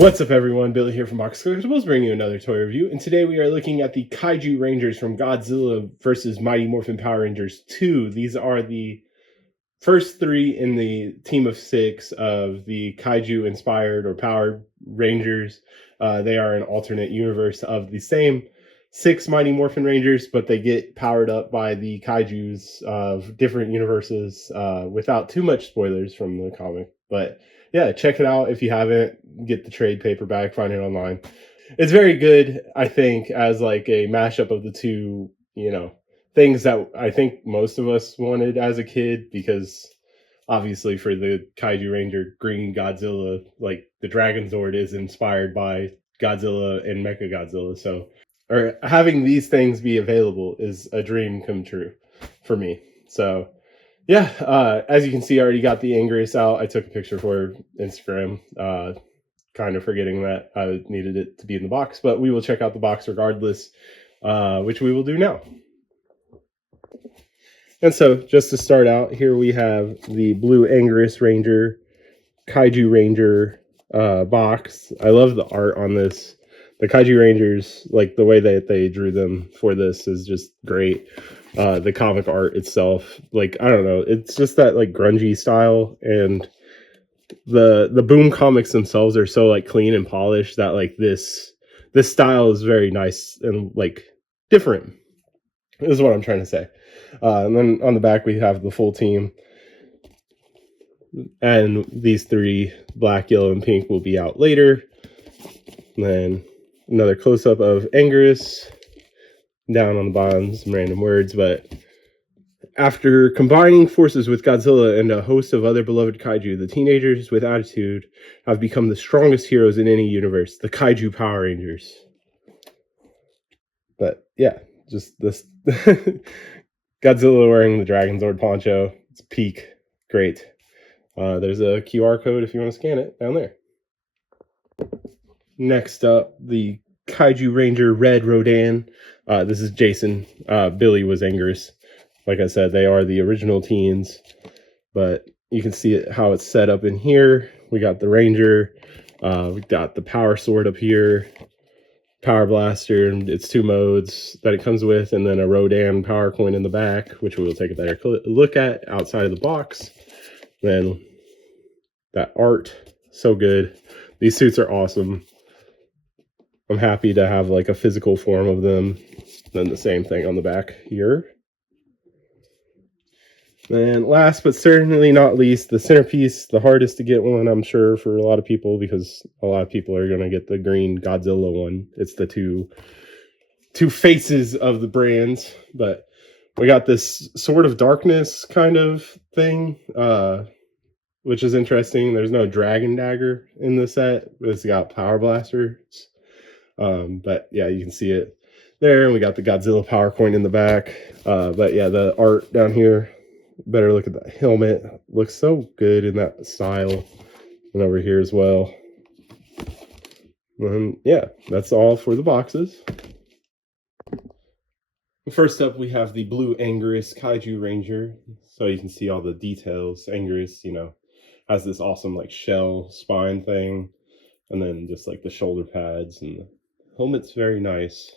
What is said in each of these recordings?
What's up everyone, Billy here from Box Collectibles bringing you another toy review, and today we are looking at the Kaiju Rangers from Godzilla vs. Mighty Morphin Power Rangers 2. These are the first three in the team of 6 of the Kaiju inspired or Power Rangers. They are an alternate universe of the same 6 Mighty Morphin Rangers, but they get powered up by the Kaijus of different universes without too much spoilers from the comic. But yeah, check it out if you haven't. Get the trade paperback, find it online. It's very good, I think, as like a mashup of the two, things that I think most of us wanted as a kid, because obviously for the Kaiju Ranger Green Godzilla, like the Dragon Zord is inspired by Godzilla and Mechagodzilla. So, or having these things be available is a dream come true for me. So yeah, as you can see, I already got the Ingress out. I took a picture for Instagram, kind of forgetting that I needed it to be in the box, but we will check out the box regardless, which we will do now. And so, just to start out, here we have the Blue Ingress Ranger, Kaiju Ranger box. I love the art on this. The Kaiju Rangers, like the way that they drew them for this is just great. The comic art itself, like, I don't know, it's just that like grungy style, and the Boom comics themselves are so like clean and polished that like this style is very nice and like different, is what I'm trying to say. And then on the back we have the full team, and these 3, black, yellow, and pink, will be out later. And then another close-up of Ingress. Down on the bottom, some random words, but after combining forces with Godzilla and a host of other beloved kaiju, the teenagers with attitude have become the strongest heroes in any universe, the Kaiju Power Rangers. But yeah, just this Godzilla wearing the Dragon Zord poncho. It's peak. Great. There's a QR code if you want to scan it down there. Next up, the Kaiju Ranger Red Rodan. This is Jason. Billy was Ingress. Like I said, they are the original teens, but you can see it, how it's set up in here. We got the Ranger. We got the Power Sword up here, Power Blaster, and it's 2 modes that it comes with, and then a Rodan power coin in the back, which we will take a better look at outside of the box. Then that art, so good. These suits are awesome. I'm happy to have like a physical form of them. Then the same thing on the back here. And last but certainly not least, the centerpiece, the hardest to get one, I'm sure, for a lot of people, because a lot of people are going to get the green Godzilla one. It's the two faces of the brands. But we got this Sword of Darkness kind of thing, which is interesting. There's no Dragon Dagger in the set, but it's got Power Blasters. But yeah, you can see it there. And we got the Godzilla power coin in the back. But yeah, the art down here, better look at that helmet. Looks so good in that style. And over here as well. And yeah, that's all for the boxes. First up, we have the Blue Ingress Kaiju Ranger. So you can see all the details. Ingress, has this awesome like shell spine thing. And then just like the shoulder pads, and the helmet's very nice.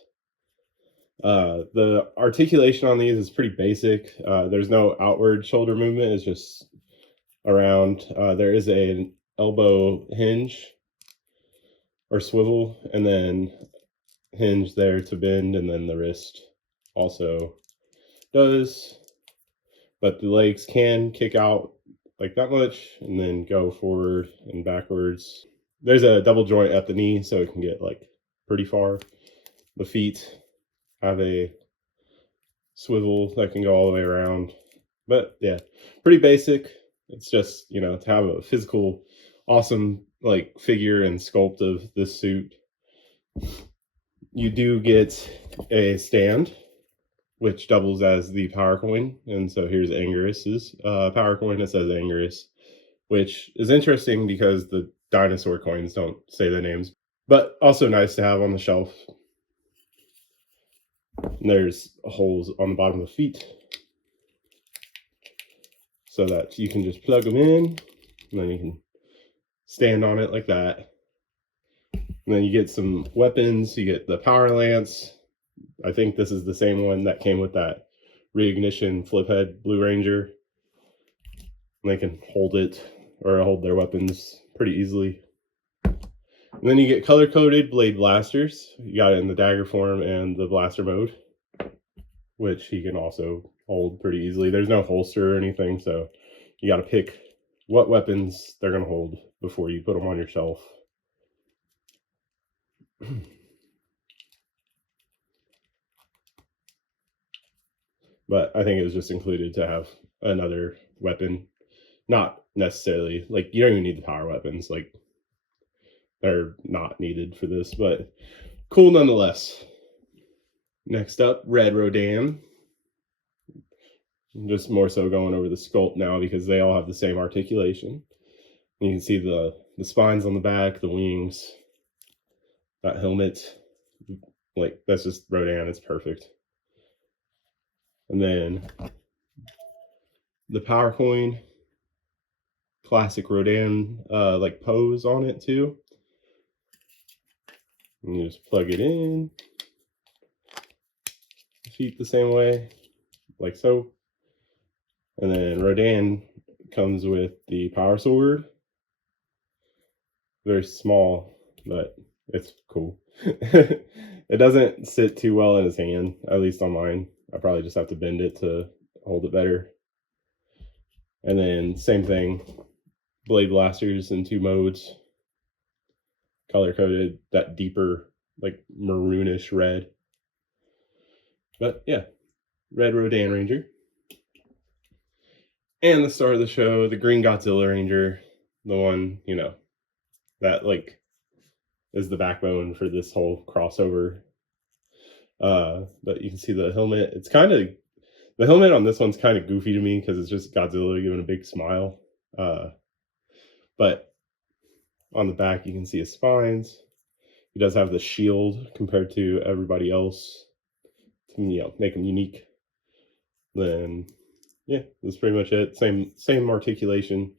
The articulation on these is pretty basic. There's no outward shoulder movement. It's just around. There is an elbow hinge or swivel, and then hinge there to bend, and then the wrist also does. But the legs can kick out like that much and then go forward and backwards. There's a double joint at the knee, so it can get like pretty far. The feet have a swivel that can go all the way around. But yeah, pretty basic. It's just, to have a physical, awesome like figure and sculpt of this suit. You do get a stand, which doubles as the power coin. And so here's Ingress's power coin that says Ingress, which is interesting because the dinosaur coins don't say the names, but also nice to have on the shelf. And there's holes on the bottom of the feet so that you can just plug them in, and then you can stand on it like that. And then you get some weapons. You get the power lance. I think this is the same one that came with that reignition flip head Blue Ranger. And they can hold it or hold their weapons pretty easily. And then you get color-coded blade blasters. You got it in the dagger form and the blaster mode, which he can also hold pretty easily. There's no holster or anything, so you got to pick what weapons they're going to hold before you put them on your shelf. But I think it was just included to have another weapon. Not necessarily, like, you don't even need the power weapons. Like, they're not needed for this, but cool nonetheless. Next up, Red Rodan. I'm just more so going over the sculpt now because they all have the same articulation. You can see the spines on the back, the wings, that helmet. Like, that's just Rodan. It's perfect. And then the power coin, classic Rodan like pose on it too. And you just plug it in, feet the same way, like so. And then Rodan comes with the power sword. Very small, but it's cool. It doesn't sit too well in his hand, at least on mine. I probably just have to bend it to hold it better. And then same thing, blade blasters in 2 modes, color coded, that deeper like maroonish red. But yeah, Red Rodan Ranger. And the star of the show, the Green Godzilla Ranger, the one, you know, that like is the backbone for this whole crossover. But you can see the helmet. It's kind of, the helmet on this one's kind of goofy to me because it's just Godzilla giving a big smile. But on the back you can see his spines. He does have the shield compared to everybody else to, you know, make him unique. Then yeah, that's pretty much it. Same articulation.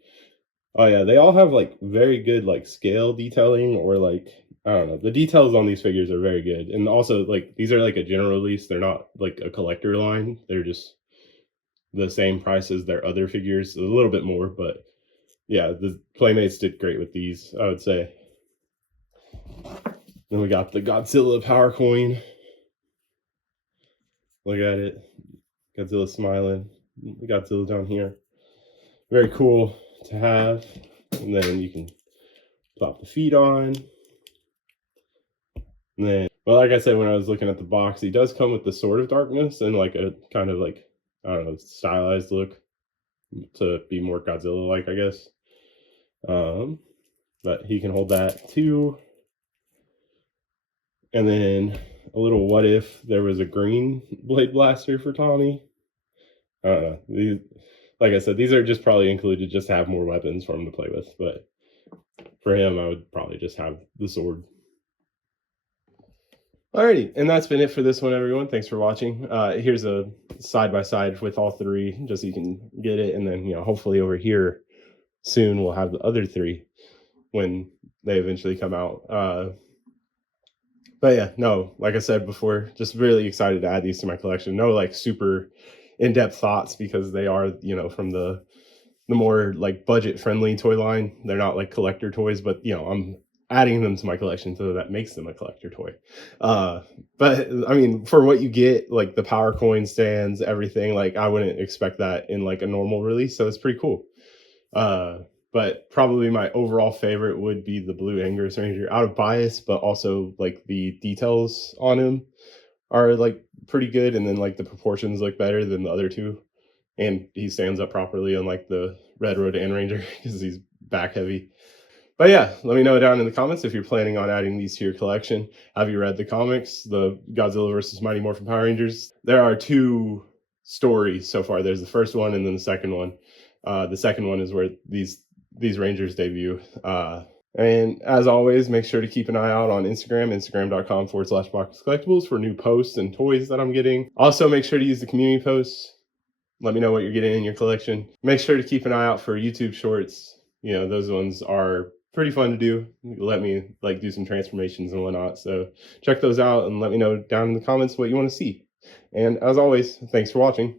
Oh yeah, they all have like very good like scale detailing, or like, I don't know, the details on these figures are very good. And also, like, these are like a general release. They're not like a collector line. They're just the same price as their other figures, a little bit more, but yeah, the Playmates did great with these, I would say. Then we got the Godzilla power coin. Look at it. Godzilla smiling. Godzilla down here. Very cool to have. And then you can plop the feet on. And then, well, like I said, when I was looking at the box, he does come with the Sword of Darkness and like a kind of like, I don't know, stylized look to be more Godzilla-like, I guess. But he can hold that too. And then a little what if there was a green blade blaster for Tommy. I don't know. These, like I said, these are just probably included just to have more weapons for him to play with. But for him, I would probably just have the sword. Alrighty, and that's been it for this one, everyone. Thanks for watching. Here's a side-by-side with all 3, just so you can get it. And then, you know, hopefully over here soon we'll have the other 3 when they eventually come out. But yeah, no, like I said before, just really excited to add these to my collection. No like super in-depth thoughts because they are, you know, from the more like budget-friendly toy line. They're not like collector toys, but you know, I'm adding them to my collection so that makes them a collector toy. But I mean, for what you get, like the power coin stands, everything, like I wouldn't expect that in like a normal release, so it's pretty cool. But probably my overall favorite would be the Blue Angus Ranger, out of bias, but also like the details on him are like pretty good, and then like the proportions look better than the other 2, and he stands up properly, unlike the Red Rodan Ranger because he's back heavy. But yeah, let me know down in the comments if you're planning on adding these to your collection. Have you read the comics, the Godzilla versus Mighty Morphin Power Rangers? There are 2 stories so far. There's the first one and then the second one. The second one is where these Rangers debut. And as always, make sure to keep an eye out on Instagram, instagram.com/boxcollectibles for new posts and toys that I'm getting. Also, make sure to use the community posts. Let me know what you're getting in your collection. Make sure to keep an eye out for YouTube shorts. You know, those ones are pretty fun to do. Let me like do some transformations and whatnot. So check those out and let me know down in the comments what you want to see. And as always, thanks for watching.